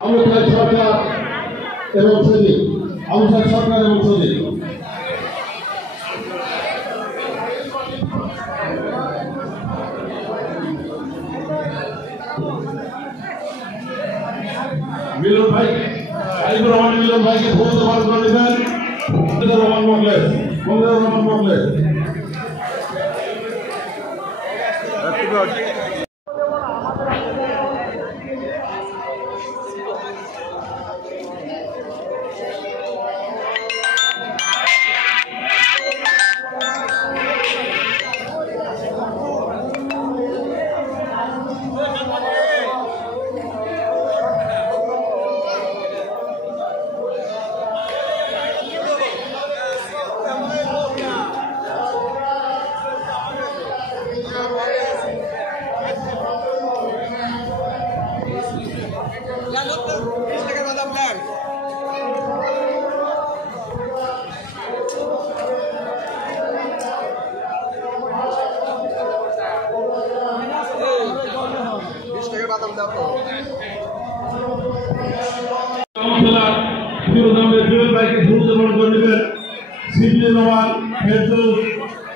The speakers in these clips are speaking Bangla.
আমসাদ সরকার এবং সজীব আমসাদ সরকার এবং সজীব মিলন ভাই আইবুর রহমান মিলন ভাইকে ফোন দেওয়ার করে দেবেন রহমান মোগলেস রহমান মোগলেস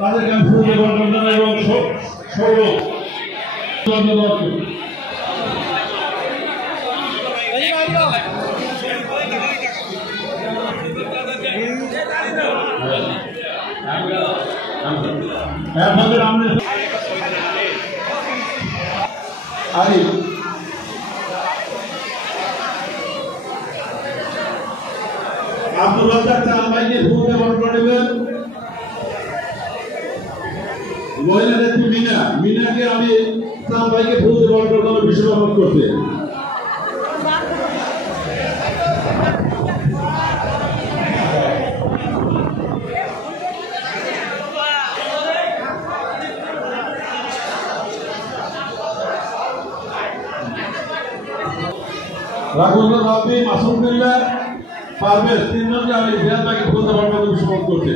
তাদেরকে এবং সৌরভ আরিফ আব্দুল রাজ্জাক চাল ভাইকে ভোট দেওয়ার করবেন মহিলা নেত্রী মিনাকে আমি চাল ভাইকে ভোট দেওয়ার জন্য বিষয় অনুরোধ করতে রাঘবেন্দ্র রাব্বি মাসুম বিল্লাহ পারভেজ তিনজনকে আমি জিয়াদ ভাইকে ভোট দেওয়ার জন্য বিষয় অনুরোধ করতে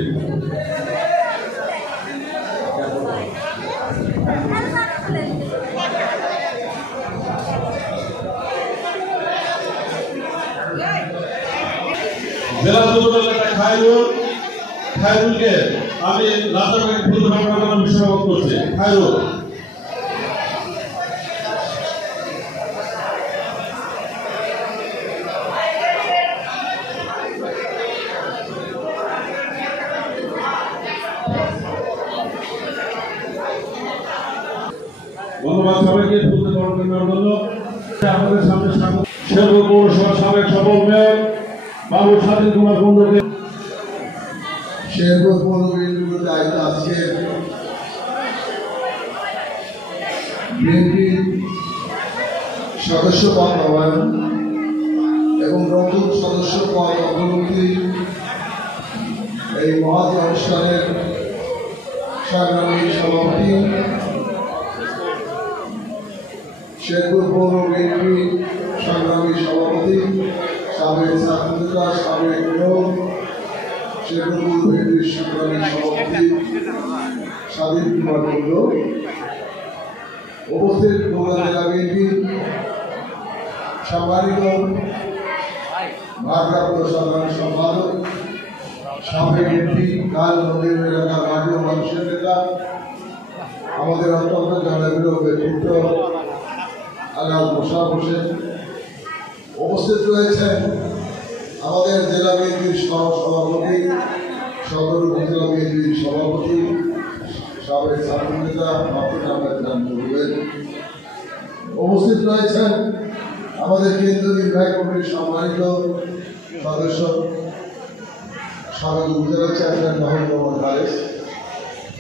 জেলা যুবদল নেতা খায়রুলকে আমি রাজধানীকে ভোট দেওয়ার জন্য বিষয় অনুরোধ করছি খায়রুল ধন্যবাদ সবাইকে ভোট দেওয়ার জন্য আমাদের সামনে শেরপুর পৌরসভার সাবেক সফল মেয়র বাবু স্বাধীন কুমার কুণ্ডকে শেরপুর পৌর বিএনপির দায়িত্ব আজকে বিএনপির সদস্য পদ নবায়ন এবং নতুন সদস্য পদ অন্তর্ভুক্তি এই মহৎ অনুষ্ঠানের সংগ্রামী সভাপতি শেরপুর পৌর বিএনপি সংগ্রামী সভাপতি সাবেক ছাত্রনেতা সাবেক শেরপুর বিএনপির সংগ্রামী সভাপতি স্বাধীন কুমার কুণ্ড উপস্থিত বগুড়া জেলা বিএনপি সম্মানিত ভারপ্রাপ্ত সাধারণ সম্পাদক সাবেক এমপি কাল নদীর এলাকার মাটি ও মানুষের নেতা আমাদের অত্যন্ত জনপ্রিয় ব্যক্তিত্ব আল্লাহ মোশাররফ হোসেন উপস্থিত রয়েছেন আমাদের জেলা বিএনপির সভাপতি সদর উপজেলা বিএনপির সভাপতি সাবেক ছাত্রনেতা মাহফুজ আহমেদ খান চৌধুরী উপস্থিত রয়েছেন আমাদের কেন্দ্রীয় নির্বাহী কমিটির সম্মানিত সদস্য সাবেক উপজেলা চেয়ারম্যান মোহাম্মদ হারেস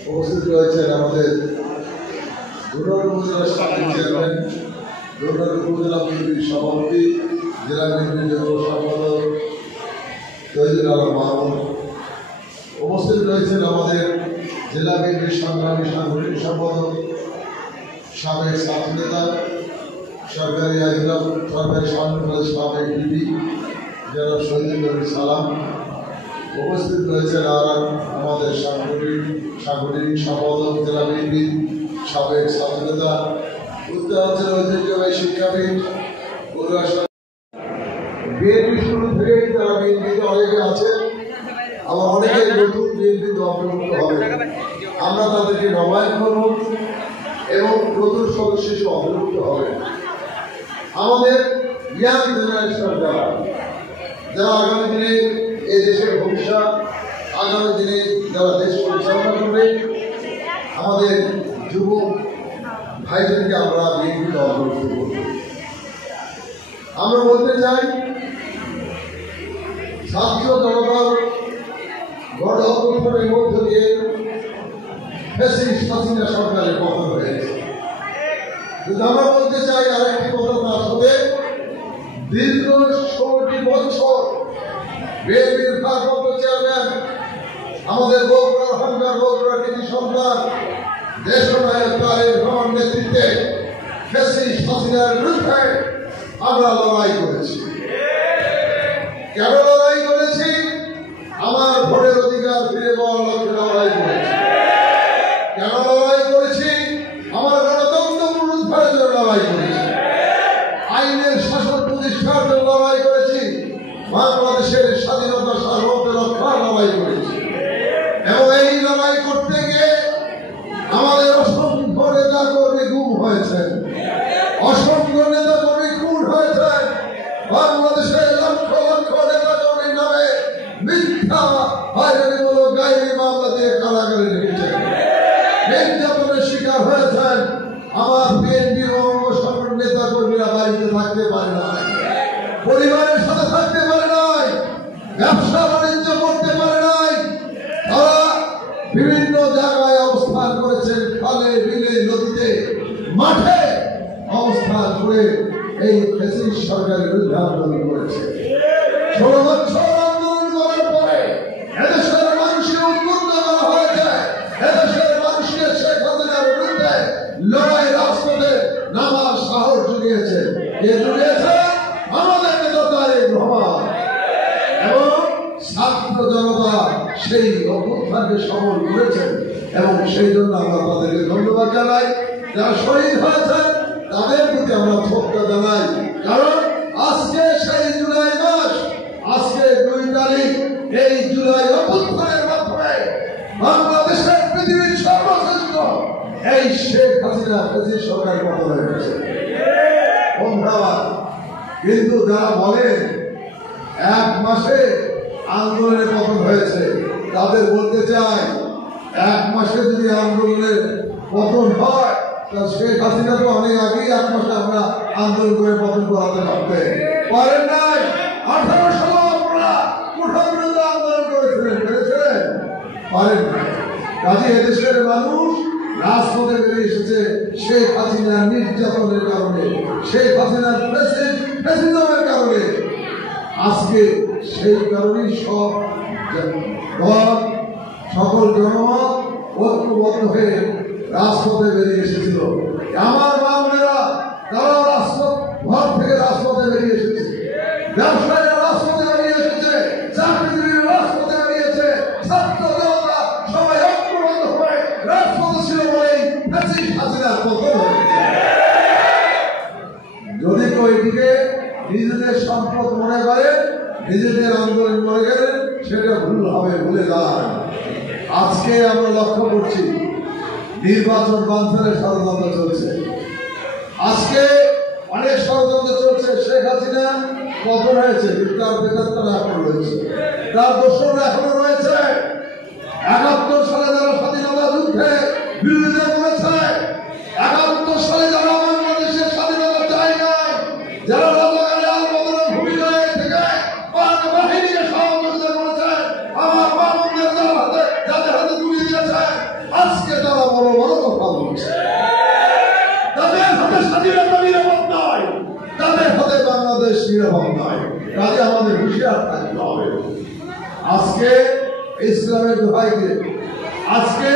উপস্থিত রয়েছেন আমাদের রুরাল উপজেলার সাবেক চেয়ারম্যান রুরাল উপজেলা বিএনপির সভাপতি জেলা বিএনপির যুগ্ম সম্পাদক তৈজুল আলম মাহমুদ উপস্থিত রয়েছেন আমাদের জেলা বিএনপির সংগ্রামী সাংগঠনিক সম্পাদক সাবেক ছাত্রনেতা সরকারি আইলাম সরকারি সাংগঠনিক সাবেক ডিবি জনাব শহীদুল নবী সালাম উপস্থিত রয়েছেন আর আমাদের সাংগঠনিক সম্পাদক জেলা বিএনপির সাবেক ছাত্রনেতা উত্তরাঞ্চলের ঐতিহ্যবাহী শিক্ষাবিদ বিএনপি শুরু থেকে যারা বিএনপিতে অনেকে আছে, আবার অনেকে নতুন বিএনপিতে অন্তর্ভুক্ত হবে। আমরা তাদেরকে নবায়ন করব এবং নতুন সদস্য হিসেবে অন্তর্ভুক্ত হবে। আমাদের ইয়াং জেনারেশন যারা আগামী দিনে এই দেশের ভবিষ্যৎ, আগামী দিনে যারা দেশ পরিচালনা করবে, আমাদের যুব ভাইদেরকে আমরা বিএনপিতে অন্তর্ভুক্ত করব। আমরা বলতে চাই, ছাত্র জনতার গণ অভ্যুত্থানের মধ্য দিয়ে ফ্যাসিস্ট হাসিনা সরকারের পতন হয়েছে। কিন্তু আমরা বলতে চাই আরেকটি কথা, তার সাথে দীর্ঘ 16টি বছর বিএনপির ভারপ্রাপ্ত চেয়ারম্যান, আমাদের বগুড়ার অহংকার, বগুড়ার কৃতি সন্তান দেশনায়ক তারেক রহমান নেতৃত্বে ফ্যাসিস্ট হাসিনার বিরুদ্ধে আমরা লড়াই করেছি। কেন লড়াই করেছি? আমার ভোটের অধিকার ফিরে পাওয়ার লক্ষ্যে লড়াই করেছি। কেন লড়াই করেছি? আমার গণতন্ত্র পুনরুদ্ধারের জন্য লড়াই করেছি। আইনের শাসন প্রতিষ্ঠার জন্য লড়াই করেছি। বাংলাদেশের স্বাধীনতা সার্বভৌমত্ব রক্ষার লড়াই করেছি। এবং এই লড়াই করতে গিয়ে আমাদের অসংখ্য নেতা কর্মী গুম হয়েছেন, অসংখ্য নেতা কর্মী খুন হয়েছেন। বাংলাদেশের লক্ষ লক্ষ নেতা কর্মীর নামে মিথ্যা হয়রানিমূলক গায়েবী মামলা দিয়ে কারাগারে রেখেছেন, নির্যাতনের শিকার হয়েছেন। আমার বিএনপির অঙ্গ সংগঠন নেতা কর্মীরা বাড়িতে থাকতে পারে নাই, পরিবারের সাথে থাকতে পারে নাই, ব্যবসা বাণিজ্য করতে পারে নাই। তারা বিভিন্ন জায়গায় অবস্থান করেছেন, খালে, বিলে, নদীতে, মাঠে অবস্থান করে এই ফ্যাসিস্ট সরকারের বিরুদ্ধে আন্দোলন করেছে। 16 বছর আন্দোলন করার পরে এদেশের মানুষকে উদ্বুদ্ধ করা হয়েছে, এদেশের মানুষকে শেখ হাসিনার বিরুদ্ধে লড়াই রাজপথে নামার সাহস জুগিয়েছে। কে জুগিয়েছে? আমাদের নেতা তারেক রহমান এবং ছাত্র জনতা সেই অভ্যুত্থানকে সফল করেছেন এবং সেই জন্য আমরা তাদেরকে ধন্যবাদ জানাই। যারা শহীদ হয়েছেন তাদের প্রতি আমরা শ্রদ্ধা জানাই। কারণ আজকে সেই জুলাই মাস, আজকে 2 তারিখ, এই জুলাই অভ্যুত্থানের মাধ্যমে বাংলাদেশের পৃথিবীর সর্বশ্রেষ্ঠ এই শেখ হাসিনা ফ্যাসিস্ট সরকার পতন হয়েছে। কিন্তু যারা বলেন 1 মাসে আন্দোলনের পতন হয়েছে, তাদের বলতে চাই 1 মাসে যদি আন্দোলনের পতন হয়, তা শেখ হাসিনা তো অনেক আগেই 1 মাসে আমরা আন্দোলন করে পতন করাতে পারেন নাই। 18 সালে আপনারা কোঠার বিরুদ্ধে আন্দোলন করেছিলেন, পারেন নাই। কাজে এদেশের মানুষ রাজপথে বেরিয়ে এসেছে শেখ হাসিনার নির্যাতনের কারণে, শেখ হাসিনার ফ্যাসিজমের কারণে। আজকে সেই কারণেই সব দল, সকল জনমত ঐক্যবদ্ধ হয়ে রাজপথে বেরিয়ে এসেছিল। আমার মা বোনেরা তারা রাজপথ, ঘর থেকে রাজপথে বেরিয়ে এসেছে, ব্যবসায়ীরা রাজপথে বেরিয়ে এসেছে, চাকরিজীবীরা রাজপথে বেরিয়েছে, ছাত্র জনতা সবাই ঐক্যবদ্ধ হয়ে রাজপথে ছিল বলেই ফ্যাসিস্ট হাসিনার পতন হয়েছে। যদি কেউ এটিকে নিজেদের সম্পদ মনে করে, নিজেদের আন্দোলন মনে করেন, সেটা ভুল হবে, ভুলে যান। আজকে আমরা লক্ষ্য করছি নির্বাচন বানচালের ষড়যন্ত্র চলছে। আজকে অনেক ষড়যন্ত্র চলছে। শেখ হাসিনা পতন হয়েছে, তার বেকার এখন রয়েছে, তার দোষরা এখনো রয়েছে। 71 সালে যারা স্বাধীনতা যুদ্ধে বিরোধিতা করেছে, 71 সালে যারা বাংলাদেশের স্বাধীনতা চায় নাই, যারা রাজাকারের আন্দোলনের ভূমিকায় থেকে বাহিনীকে সহযোগিতা করেছে, আমার বাবুদের যাদের হাতে তুলে দিয়েছে, আজকে তারা বড় বড় কথা বলছে। তাদের হাতে স্বাধীনতা নিরাপদ নয়, তাদের হাতে বাংলাদেশ নিরাপদ নয়। কাজে আমাদের হুঁশিয়ার থাকতে হবে। আজকে ইসলামের দোহাইতে, আজকে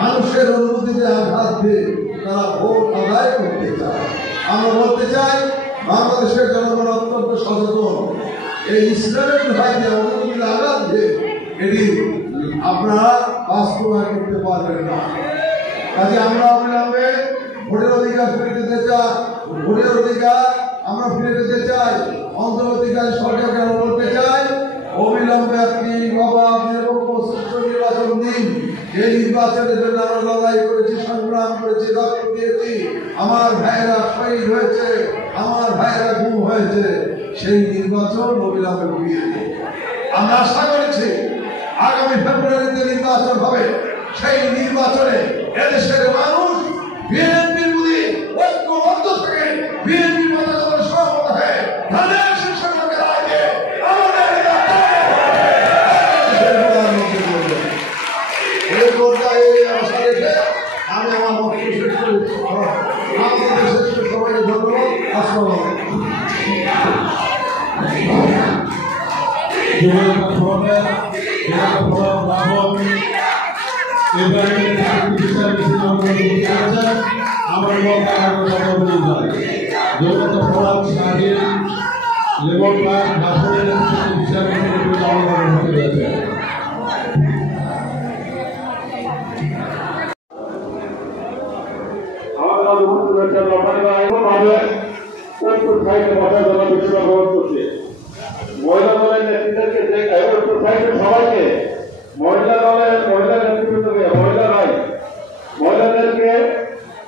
মানুষের অনুভূতিতে আঘাত দিয়ে তারা ভোট আদায় করতে চায়। আমরা বলতে চাই বাংলাদেশের জনগণ অত্যন্ত সচেতন। এই ইসলামের দোহাইতে অনুভূতিতে আঘাত দিয়ে এটি আপনারা বাস্তবায়ন করতে পারবেন না। কাজে আমরা অবিলম্বে ভোটের অধিকার ফিরে পেতে চাই, ভোটের অধিকার আমরা ফিরে পেতে চাই। অন্তর্বর্তী অন্তর্বর্তীকালীন সরকারকে আমরা বলতে চাই, অবিলম্বে একটি অবাধ নিরপেক্ষ সুষ্ঠু নির্বাচন দিন। এই নির্বাচনের জন্য আমরা লড়াই করেছি, সংগ্রাম করেছি, রক্ত দিয়েছি, আমার ভাইয়েরা শহীদ হয়েছে, আমার ভাইয়েরা গুম হয়েছে। সেই নির্বাচন অবিলম্বে ঘুরিয়ে দিন। আমরা আশা করেছি আগামী ফেব্রুয়ারিতে নির্বাচন হবে। সেই নির্বাচনে এদেশের মানুষ বিএনপির প্রতি ঐক্যবদ্ধ থেকে বিএনপির মতো যখন সহমত হয় তাদের শীর্ষকে রায় দিয়ে আমাদের এই পর্যায়ে আশা রেখে আমি আমার বক্তব্য শেষ করেছি। আপনাদের শেষ সবাইকে ধন্যবাদ। আসসালামু মহিলা দলের নেতৃত্বকে সবাইকে মহিলা দলের মহিলা নেতৃত্বকে মহিলারাই মহিলাদেরকে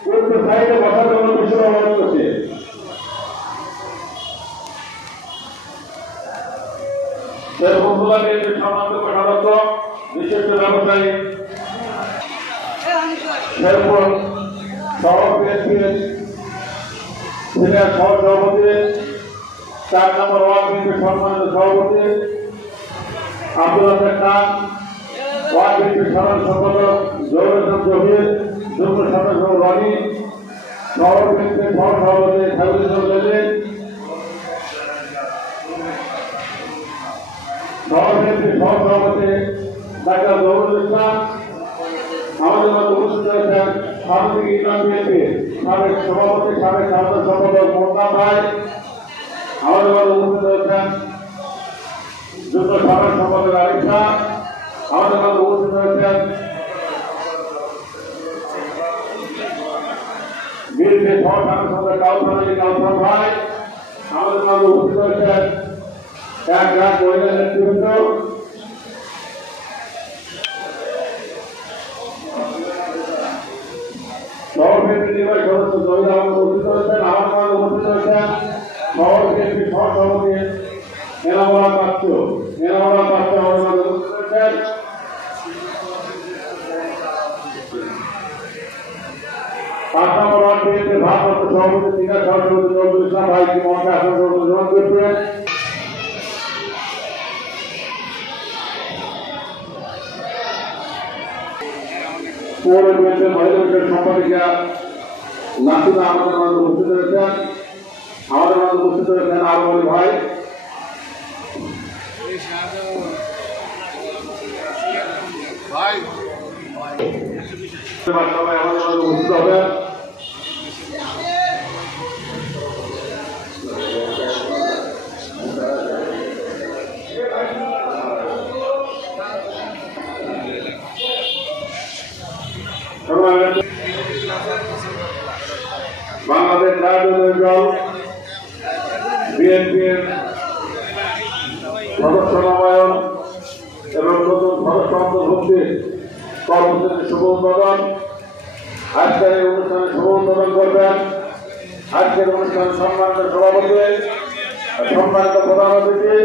উত্তর সাইডে বসার জন্য বিষয় অনুরোধ করছে। সম্মানিত সদস্য বিশিষ্ট ব্যবসায়ী শেরপুর শহর বিএনপির সিনিয়র সহ সভাপতি 4 নম্বর ওয়ার্ড বিএনপির সম্মানিত সভাপতি আব্দুল হাসান খান, ওয়ার্ড বিএনপির সাধারণ সম্পাদক জহুরুল জহির, যুগ্ম সদস্য রনি, শহর বিএনপির সহ সভাপতি খায়রুল ইসলাম, শহর বিএনপির সহ সভাপতি ডাক্তার জহুরুল ইসলাম, আমাদের মধ্যে উপস্থিত রয়েছেন সাবেক ইউনিয়ন বিএনপির সাবেক সভাপতি সাবেক সাধারণ সম্পাদক মোহাম্মদ ভাই, আমাদের মধ্যে উপস্থিত রয়েছেন যুগ্ম সাধারণ সম্পাদক আরিফ শাহ, আমাদের মধ্যে উপস্থিত রয়েছেন বিএনপির সহ সাধারণ সম্পাদক কাউসার ভাই, আমাদের মধ্যে উপস্থিত রয়েছেন এক গ্রাম মহিলা নেতৃবৃন্দ, শহর বিএনপি নির্বাহী সদস্য জহির আহমদ উপস্থিত রয়েছেন, আমার মধ্যে উপস্থিত রয়েছেন শহর বিএনপি সহ সভাপতি এনামুল্লাহ পাত্র আমাদের মধ্যে উপস্থিত রয়েছেন, পাঁচ বিএনপির ভারপ্রাপ্ত সভাপতি সিনিয়র সহসভাপতি নজরুল ইসলাম ভাই কি মঞ্চে আসন গ্রহণ করছেন। পৌর বিএনপির মহিলা বিষয়ক সম্পাদিকা নাসিমা আমাদের মধ্যে উপস্থিত রয়েছেন, আমাদের মধ্যে উপস্থিত রয়েছেন আলম ভাই, সবাই আমাদের মধ্যে উপস্থিত হবেন। বাংলাদেশ রাজনৈতিক দল বিএনপির সদস্য নবায়ন এবং নতুন সদস্য অন্তর্ভুক্তির কর্মসূচির শুভ উদ্বোধন, আজকের এই অনুষ্ঠানে শুভ উদ্বোধন করবেন আজকের অনুষ্ঠানে সম্মানিত সভাপতি, সম্মানিত প্রধান অতিথি।